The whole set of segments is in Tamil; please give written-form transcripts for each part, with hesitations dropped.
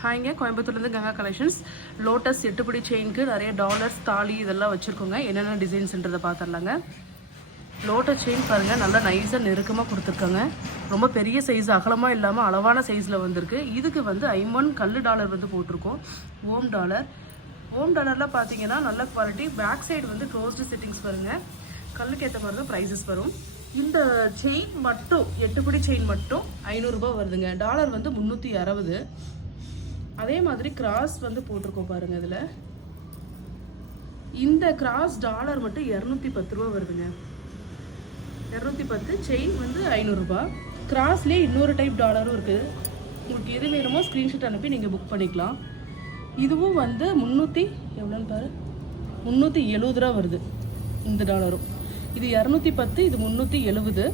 ஹாய்ங்க, கோயம்புத்தூர்லேருந்து கங்கா கலெக்ஷன்ஸ். லோட்டஸ் எட்டுப்படி செயினுக்கு நிறைய டாலர்ஸ் தாலி இதெல்லாம் வச்சுருக்கோங்க. என்னென்ன டிசைன்ஸ்ன்றதை பார்த்துடலாங்க. லோட்டஸ் செயின் பாருங்கள், நல்லா நைஸாக நெருக்கமாக கொடுத்துருக்காங்க. ரொம்ப பெரிய சைஸ், அகலமாக இல்லாமல் அளவான சைஸில் வந்திருக்கு. இதுக்கு வந்து ஐமன் கல் டாலர் வந்து போட்டிருக்கோம். ஓம் டாலரில் பார்த்தீங்கன்னா நல்ல குவாலிட்டி. பேக் சைடு வந்து க்ளோஸ்டு செட்டிங்ஸ் பாருங்கள். கல்லுக்கு ஏற்ற மாதிரி தான் ப்ரைஸஸ் வரும். இந்த செயின் மட்டும் எட்டுப்படி செயின் மட்டும் 500 ரூபாய் வருதுங்க. டாலர் வந்து 360. அதே மாதிரி கிராஸ் வந்து போட்டிருக்கோம் பாருங்க. இதில் இந்த கிராஸ் டாலர் மட்டும் 210 ரூபா வருதுங்க. 210. செயின் வந்து 500 ரூபாய். கிராஸ்லேயே இன்னொரு டைப் டாலரும் இருக்குது. உங்களுக்கு எது வேணுமோ ஸ்க்ரீன்ஷாட் அனுப்பி நீங்கள் புக் பண்ணிக்கலாம். இதுவும் வந்து 300 எவ்வளோன்னு பாரு, 370 ரூபா வருது இந்த டாலரும். இது 210, இது 370.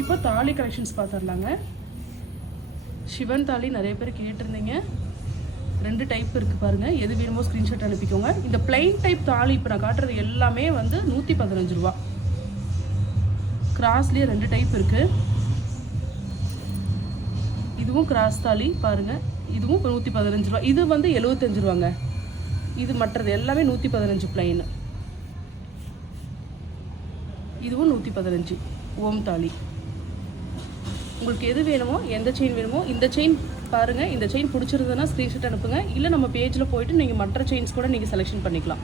இப்போ தாலி கலெக்ஷன்ஸ் பார்த்துடலாங்க. சிவன் தாலி நிறைய பேர் கேட்டிருந்தீங்க. 2 டைப் இருக்குது பாருங்கள். எது வேணுமோ ஸ்க்ரீன்ஷாட் அனுப்பிக்கோங்க. இந்த பிளைன் டைப் தாலி இப்போ நான் காட்டுறது எல்லாமே வந்து 115 ரூபா. கிராஸ்லேயே 2 டைப் இருக்குது. இதுவும் கிராஸ் தாலி பாருங்கள். இதுவும் 115 ரூபா. இது வந்து 75 ரூபாங்க. இது மற்றது எல்லாமே 115 பிளைன். இதுவும் 115 ஓம் தாலி. உங்களுக்கு எது வேணுமோ, எந்த செயின் வேணுமோ, இந்த செயின் பாருங்கள். இந்த செயின் பிடிச்சிருந்ததுன்னா ஸ்க்ரீன்ஷாட் அனுப்புங்க. இல்லை நம்ம பேஜில் போயிட்டு நீங்கள் மற்ற செயின்ஸ் கூட நீங்கள் செலெக்ஷன் பண்ணிக்கலாம்.